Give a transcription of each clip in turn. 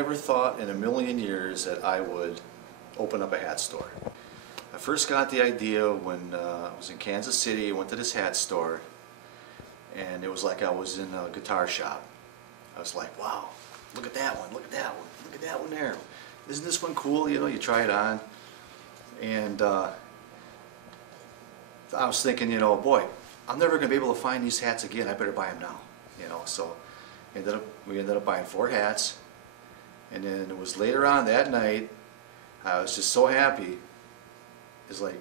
never thought in a million years that I would open up a hat store. I first got the idea when I was in Kansas City. I went to this hat store, and it was like I was in a guitar shop. I was like, wow, look at that one, look at that one, look at that one there. Isn't this one cool? You know, you try it on. And I was thinking, you know, boy, I'm never going to be able to find these hats again. I better buy them now. You know, so we ended up buying 4 hats. And then it was later on that night, I was just so happy. It's like,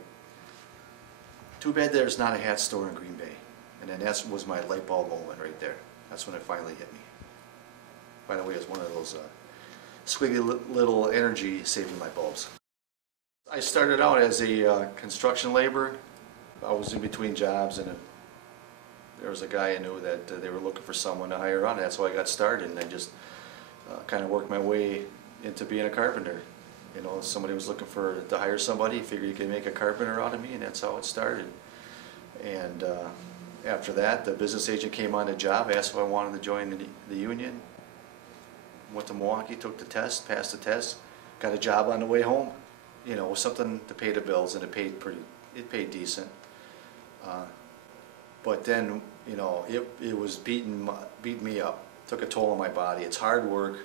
too bad there's not a hat store in Green Bay. And then that was my light bulb moment right there. That's when it finally hit me. By the way, it was one of those squiggly little energy saving light bulbs. I started out as a construction laborer. I was in between jobs, and there was a guy I knew that they were looking for someone to hire on. That's how I got started, and I just kind of worked my way into being a carpenter. You know, somebody was looking to hire somebody, figured you could make a carpenter out of me, and that's how it started. And after that, the business agent came on the job, asked if I wanted to join the union. Went to Milwaukee, took the test, passed the test, got a job on the way home. You know, something to pay the bills, and it paid decent. But then, you know, it was beating me up. Took a toll on my body. It's hard work,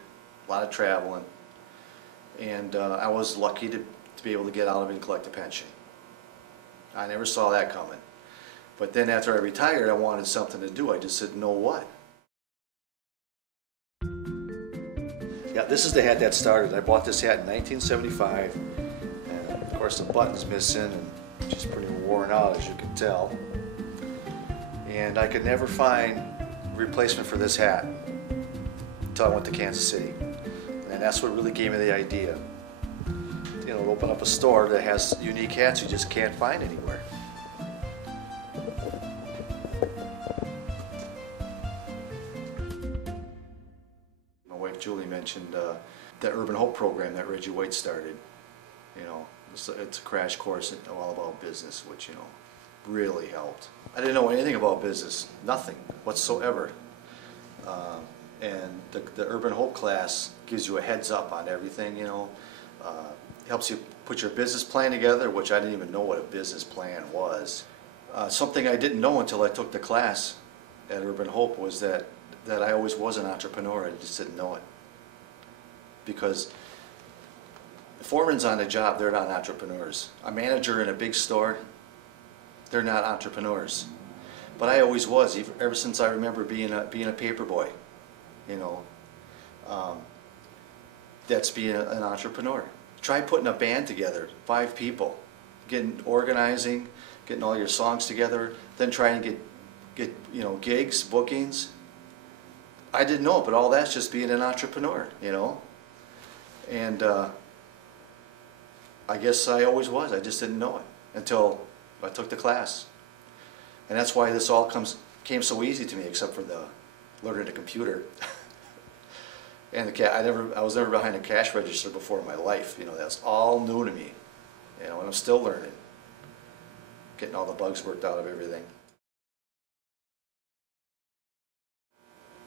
a lot of traveling, and I was lucky to be able to get out of it and collect a pension. I never saw that coming. But then after I retired, I wanted something to do. I just didn't know what. Yeah, this is the hat that started. I bought this hat in 1975, and of course the button's missing and just pretty worn out, as you can tell. And I could never find a replacement for this hat until I went to Kansas City. And that's what really gave me the idea. You know, to open up a store that has unique hats you just can't find anywhere. My wife Julie mentioned the Urban Hope program that Reggie White started. You know, it's a crash course all about business, which, you know, really helped. I didn't know anything about business, nothing whatsoever. And the Urban Hope class gives you a heads up on everything, you know. Helps you put your business plan together, which I didn't even know what a business plan was. Something I didn't know until I took the class at Urban Hope was that I always was an entrepreneur. I just didn't know it. Because the foreman's on the job, they're not entrepreneurs. A manager in a big store, they're not entrepreneurs. But I always was, ever since I remember being a paper boy. You know, that's being an entrepreneur. Try putting a band together, 5 people, organizing, getting all your songs together, then trying to get you know, gigs, bookings. I didn't know it, but all that's just being an entrepreneur, you know. And I guess I always was. I just didn't know it until I took the class. And that's why this all came so easy to me, except for the learning the computer. And I was never behind a cash register before in my life. You know, that's all new to me. You know, and I'm still learning, getting all the bugs worked out of everything.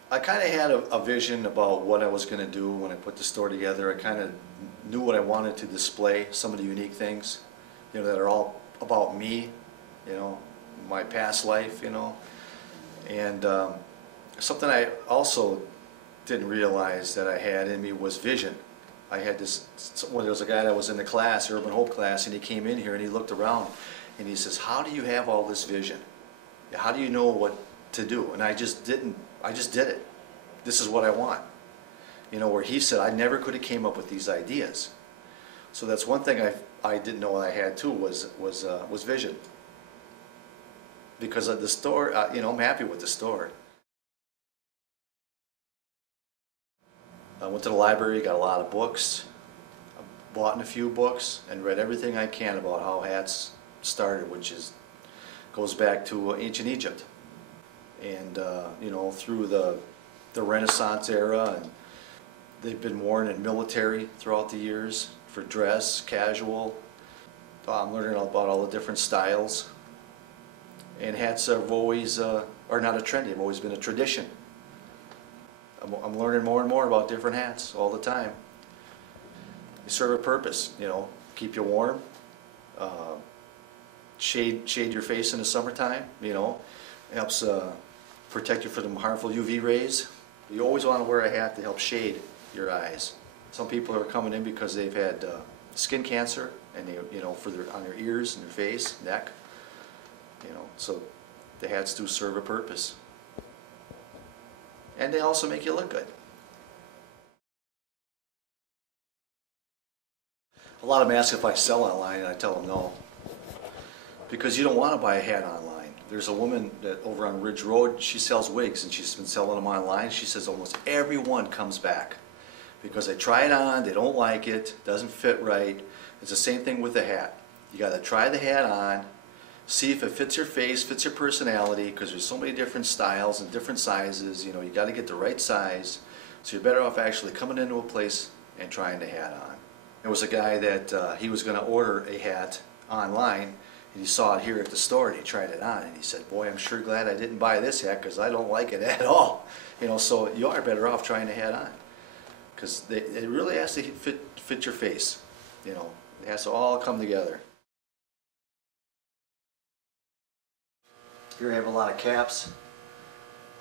I kind of had a vision about what I was going to do when I put the store together. I kind of knew what I wanted to display, some of the unique things, you know, that are all about me, you know, my past life, you know. And something I also didn't realize that I had in me was vision. I had this, well, there was a guy that was in the class, Urban Hope class, and he came in here and he looked around and he says, how do you have all this vision? How do you know what to do? And I just did it. This is what I want. You know, where he said, I never could have came up with these ideas. So that's one thing I didn't know I had too, was vision. Because of the store, you know, I'm happy with the store. I went to the library, got a lot of books, bought a few books, and read everything I can about how hats started, which goes back to ancient Egypt. And you know, through the Renaissance era, and they've been worn in military throughout the years, for dress, casual. I'm learning about all the different styles. And hats have always, are not a trend, they've always been a tradition. I'm learning more and more about different hats all the time. They serve a purpose, you know, keep you warm, shade your face in the summertime, you know, helps protect you from harmful UV rays. You always want to wear a hat to help shade your eyes. Some people are coming in because they've had skin cancer, and they, you know, on their ears and their face, neck, you know, so the hats do serve a purpose. And they also make you look good. A lot of them ask if I sell online, and I tell them no. Because you don't want to buy a hat online. There's a woman that over on Ridge Road, she sells wigs, and she's been selling them online. She says almost every one comes back because they try it on, they don't like it, doesn't fit right. It's the same thing with the hat. You got to try the hat on, see if it fits your face, fits your personality, because there's so many different styles and different sizes. You know, you got to get the right size. So you're better off actually coming into a place and trying the hat on. There was a guy that he was going to order a hat online, and he saw it here at the store, and he tried it on, and he said, "Boy, I'm sure glad I didn't buy this hat because I don't like it at all." You know, so you are better off trying the hat on, because it really has to fit your face. You know, it has to all come together. Here I have a lot of caps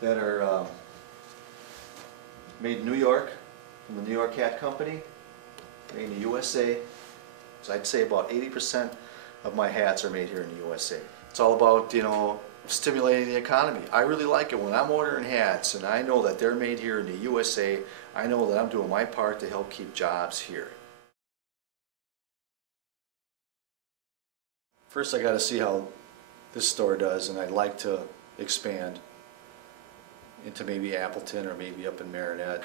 that are made in New York, from the New York Hat Company, made in the USA. So I'd say about 80% of my hats are made here in the USA. It's all about, you know, stimulating the economy. I really like it when I'm ordering hats and I know that they're made here in the USA. I know that I'm doing my part to help keep jobs here. First I got to see how this store does, and I'd like to expand into maybe Appleton or maybe up in Marinette.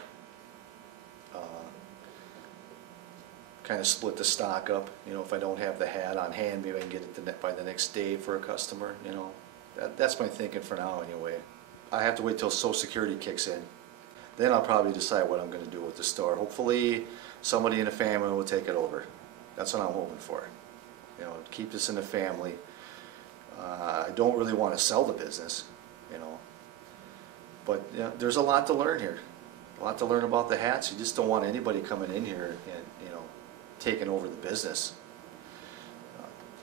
Kind of split the stock up. You know, if I don't have the hat on hand, maybe I can get it by the next day for a customer. You know, that's my thinking for now anyway. I have to wait till Social Security kicks in. Then I'll probably decide what I'm going to do with the store. Hopefully somebody in the family will take it over. That's what I'm hoping for. You know, keep this in the family. I don't really want to sell the business, you know, but you know, there's a lot to learn here. A lot to learn about the hats. You just don't want anybody coming in here and, you know, taking over the business.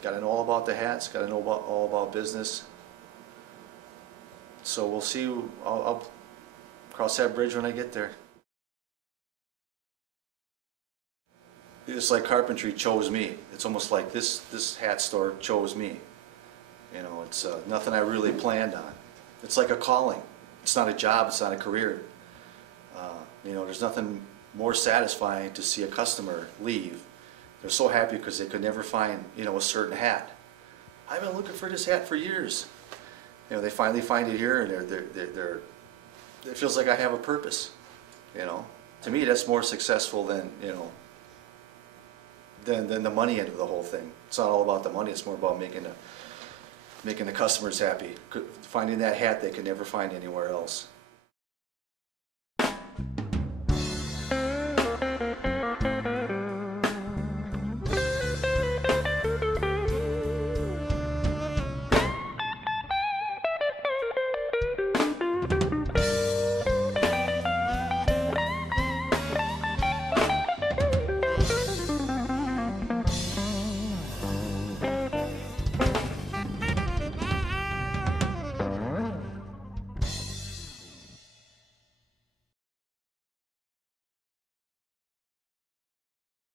Got to know all about the hats. Got to know all about business. So we'll see. I'll cross that bridge when I get there. It's like carpentry chose me. It's almost like this hat store chose me. You know, it's nothing I really planned on. It's like a calling. It's not a job, it's not a career. You know, there's nothing more satisfying to see a customer leave. They're so happy because they could never find, you know, a certain hat. I've been looking for this hat for years. You know, they finally find it here, and it feels like I have a purpose. You know, to me that's more successful than, you know, than the money end of the whole thing. It's not all about the money, it's more about making the customers happy, finding that hat they can never find anywhere else.